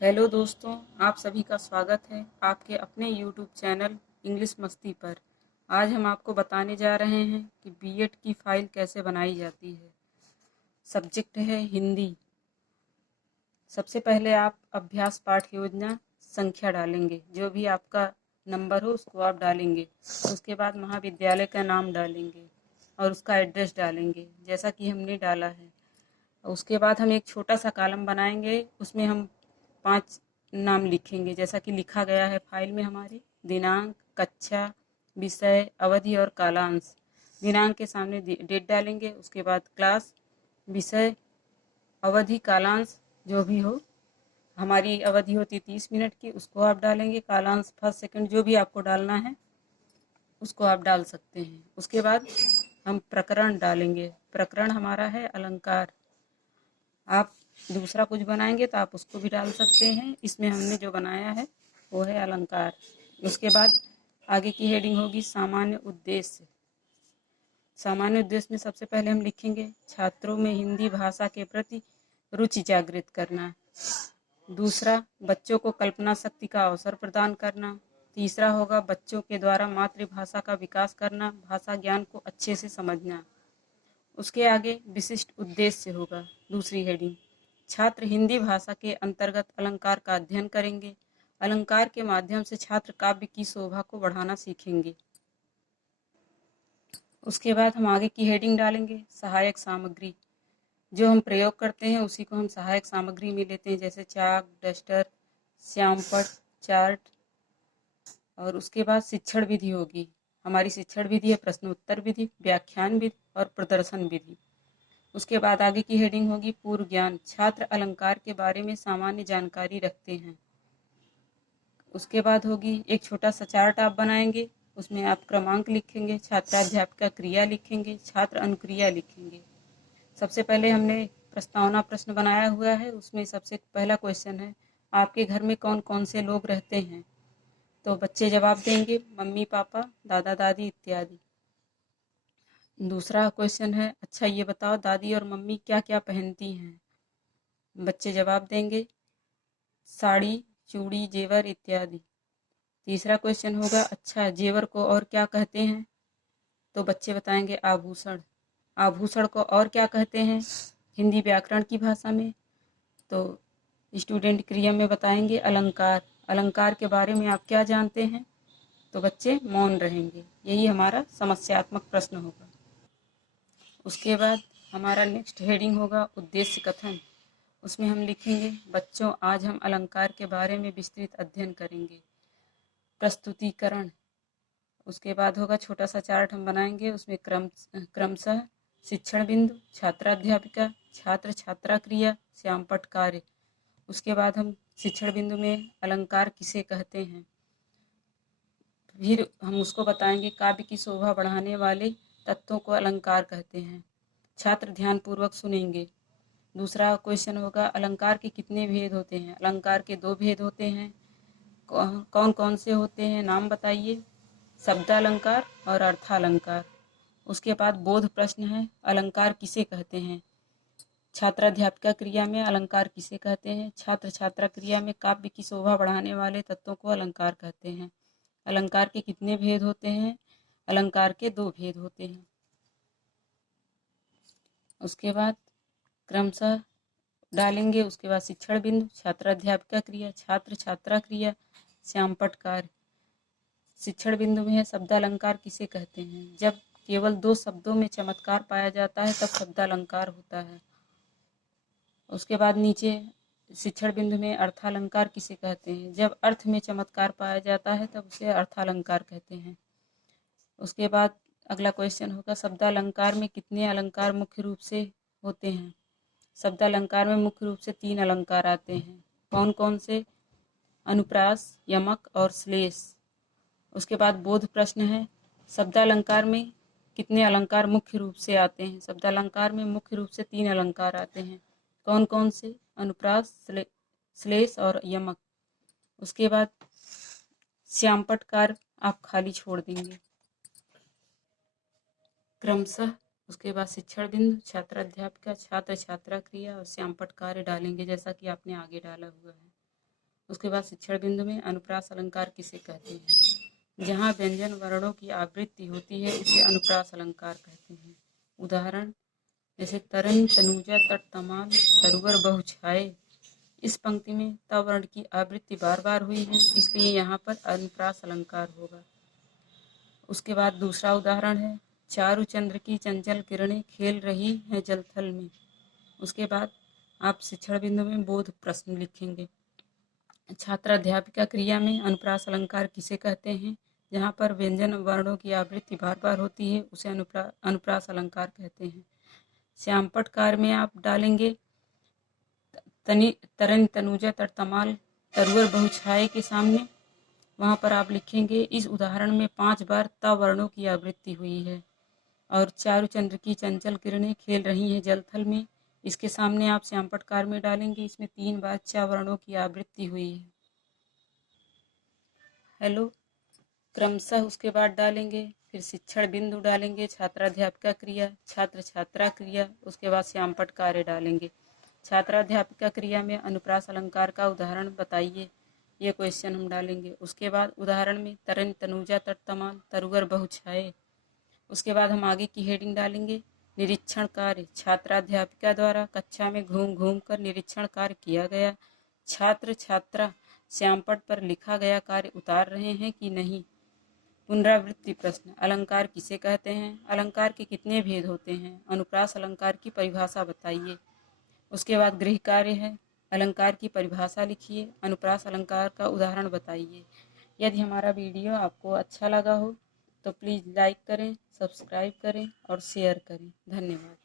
Hello दोस्तों, आप सभी का स्वागत है आपके अपने यूट्यूब चैनल इंग्लिश मस्ती पर। आज हम आपको बताने जा रहे हैं कि बीएड की फ़ाइल कैसे बनाई जाती है। सब्जेक्ट है हिंदी। सबसे पहले आप अभ्यास पाठ योजना संख्या डालेंगे, जो भी आपका नंबर हो उसको आप डालेंगे। उसके बाद महाविद्यालय का नाम डालेंगे और उसका एड्रेस डालेंगे जैसा कि हमने डाला है। उसके बाद हम एक छोटा सा कॉलम बनाएंगे, उसमें हम 5 नाम लिखेंगे जैसा कि लिखा गया है फाइल में हमारी। दिनांक, कक्षा, विषय, अवधि और कालांश। दिनांक के सामने डेट डालेंगे, उसके बाद क्लास, विषय, अवधि, कालांश जो भी हो। हमारी अवधि होती है 30 मिनट की, उसको आप डालेंगे। कालांश फर्स्ट सेकंड जो भी आपको डालना है उसको आप डाल सकते हैं। उसके बाद हम प्रकरण डालेंगे। प्रकरण हमारा है अलंकार। आप दूसरा कुछ बनाएंगे तो आप उसको भी डाल सकते हैं। इसमें हमने जो बनाया है वो है अलंकार। उसके बाद आगे की हेडिंग होगी सामान्य उद्देश्य। सामान्य उद्देश्य में सबसे पहले हम लिखेंगे छात्रों में हिंदी भाषा के प्रति रुचि जागृत करना। दूसरा, बच्चों को कल्पना शक्ति का अवसर प्रदान करना। तीसरा होगा बच्चों के द्वारा मातृभाषा का विकास करना, भाषा ज्ञान को अच्छे से समझना। उसके आगे विशिष्ट उद्देश्य होगा, दूसरी हेडिंग। छात्र हिंदी भाषा के अंतर्गत अलंकार का अध्ययन करेंगे। अलंकार के माध्यम से छात्र काव्य की शोभा को बढ़ाना सीखेंगे। उसके बाद हम आगे की हेडिंग डालेंगे सहायक सामग्री। जो हम प्रयोग करते हैं उसी को हम सहायक सामग्री में लेते हैं, जैसे चाक, डस्टर, श्यामपट्ट, चार्ट। और उसके बाद शिक्षण विधि होगी। हमारी शिक्षण विधि है प्रश्नोत्तर विधि, व्याख्यान विधि और प्रदर्शन विधि। उसके बाद आगे की हेडिंग होगी पूर्व ज्ञान। छात्र अलंकार के बारे में सामान्य जानकारी रखते हैं। उसके बाद होगी एक छोटा सा चार्ट आप बनाएंगे, उसमें आप क्रमांक लिखेंगे, छात्राध्यापिका क्रिया लिखेंगे, छात्र अनुक्रिया लिखेंगे। सबसे पहले हमने प्रस्तावना प्रश्न बनाया हुआ है, उसमें सबसे पहला क्वेश्चन है आपके घर में कौन कौन से लोग रहते हैं। तो बच्चे जवाब देंगे मम्मी, पापा, दादा, दादी इत्यादि। दूसरा क्वेश्चन है अच्छा ये बताओ दादी और मम्मी क्या क्या पहनती हैं। बच्चे जवाब देंगे साड़ी, चूड़ी, जेवर इत्यादि। तीसरा क्वेश्चन होगा अच्छा जेवर को और क्या कहते हैं। तो बच्चे बताएंगे आभूषण। आभूषण को और क्या कहते हैं हिंदी व्याकरण की भाषा में। तो स्टूडेंट क्रिया में बताएंगे अलंकार। अलंकार के बारे में आप क्या जानते हैं। तो बच्चे मौन रहेंगे। यही हमारा समस्यात्मक प्रश्न होगा। उसके बाद हमारा नेक्स्ट हेडिंग होगा उद्देश्य कथन। उसमें हम लिखेंगे बच्चों आज हम अलंकार के बारे में विस्तृत अध्ययन करेंगे। प्रस्तुतिकरण। उसके बाद होगा छोटा सा चार्ट हम बनाएंगे, उसमें क्रमशः शिक्षण बिंदु, छात्राध्यापिका, छात्र छात्रा क्रिया, श्यामपट्ट कार्य। उसके बाद हम शिक्षण बिंदु में अलंकार किसे कहते हैं। फिर हम उसको बताएंगे काव्य की शोभा बढ़ाने वाले तत्वों को अलंकार कहते हैं। छात्र ध्यानपूर्वक सुनेंगे। दूसरा क्वेश्चन होगा अलंकार के कितने भेद होते हैं। अलंकार के 2 भेद होते हैं। कौन कौन से होते हैं नाम बताइए। शब्दालंकार और अर्थालंकार। उसके बाद बोध प्रश्न है अलंकार किसे कहते हैं। छात्राध्यापिका क्रिया में अलंकार किसे कहते हैं। छात्र छात्रा क्रिया में काव्य की शोभा बढ़ाने वाले तत्वों को अलंकार कहते हैं। अलंकार के कितने भेद होते हैं। अलंकार के 2 भेद होते हैं। उसके बाद क्रमशः डालेंगे। उसके बाद शिक्षण बिंदु, छात्राध्यापिका क्रिया, छात्र छात्रा क्रिया, श्यामपट्ट कार्य। शिक्षण बिंदु में है शब्दालंकार किसे कहते हैं। जब केवल 2 शब्दों में चमत्कार पाया जाता है तब शब्दालंकार होता है। उसके बाद नीचे शिक्षण बिंदु में अर्थालंकार किसे कहते हैं। जब अर्थ में चमत्कार पाया जाता है तब उसे अर्थालंकार कहते हैं। उसके बाद अगला क्वेश्चन होगा शब्दालंकार में कितने अलंकार मुख्य रूप से होते हैं। शब्दालंकार में मुख्य रूप से 3 अलंकार आते हैं। कौन कौन से। अनुप्रास, यमक और श्लेष। उसके बाद बोध प्रश्न है शब्दालंकार में कितने अलंकार मुख्य रूप से आते हैं। शब्दालंकार में मुख्य रूप से 3 अलंकार आते हैं। कौन कौन से। अनुप्रास, श्लेष और यमक। उसके बाद श्यामपट्ट कार्य आप खाली छोड़ देंगे। क्रमशः उसके बाद शिक्षण बिंदु, छात्राध्यापिका, छात्र छात्रा क्रिया और श्यामपट्ट कार्य डालेंगे जैसा कि आपने आगे डाला हुआ है। उसके बाद शिक्षण बिंदु में अनुप्रास अलंकार किसे कहते हैं। जहाँ व्यंजन वर्णों की आवृत्ति होती है उसे अनुप्रास अलंकार कहते हैं। उदाहरण जैसे तरन तनुजा तट तमाल तरुवर बहुछाए। इस पंक्ति में त वर्ण की आवृत्ति बार बार हुई है, इसलिए यहाँ पर अनुप्रास अलंकार होगा। उसके बाद दूसरा उदाहरण है चारु चंद्र की चंचल किरणें खेल रही हैं जलथल में। उसके बाद आप शिक्षण बिंदु में बोध प्रश्न लिखेंगे। छात्राध्यापिका क्रिया में अनुप्रास अलंकार किसे कहते हैं। जहाँ पर व्यंजन वर्णों की आवृत्ति बार बार होती है उसे अनुप्रास अलंकार कहते हैं। श्यामपट कार्य में आप डालेंगे तरन तनुजा तर तमाल तरुवर बहुछाए के सामने, वहाँ पर आप लिखेंगे इस उदाहरण में 5 बार त वर्णों की आवृत्ति हुई है। और चारुचंद्र की चंचल किरणें खेल रही हैं जलथल में, इसके सामने आप श्यामपट कार्य में डालेंगे इसमें 3 बार च वर्णों की आवृत्ति हुई है। हेलो क्रमशः उसके बाद डालेंगे, फिर शिक्षण बिंदु डालेंगे, छात्राध्यापिका क्रिया, छात्र छात्रा क्रिया, उसके बाद श्यामपट कार्य डालेंगे। छात्राध्यापिका क्रिया में अनुप्रास अलंकार का उदाहरण बताइए, ये क्वेश्चन हम डालेंगे। उसके बाद उदाहरण में तरन तनुजा तट तमाल तरुवर बहुछाए। उसके बाद हम आगे की हेडिंग डालेंगे निरीक्षण कार्य। छात्राध्यापिका द्वारा कक्षा में घूम घूम कर निरीक्षण कार्य किया गया। छात्र छात्रा श्यामपट पर लिखा गया कार्य उतार रहे हैं कि नहीं। पुनरावृत्ति प्रश्न अलंकार किसे कहते हैं। अलंकार के कितने भेद होते हैं। अनुप्रास अलंकार की परिभाषा बताइए। उसके बाद गृह कार्य है, अलंकार की परिभाषा लिखिए, अनुप्रास अलंकार का उदाहरण बताइए। यदि हमारा वीडियो आपको अच्छा लगा हो तो प्लीज़ लाइक करें, सब्सक्राइब करें और शेयर करें। धन्यवाद।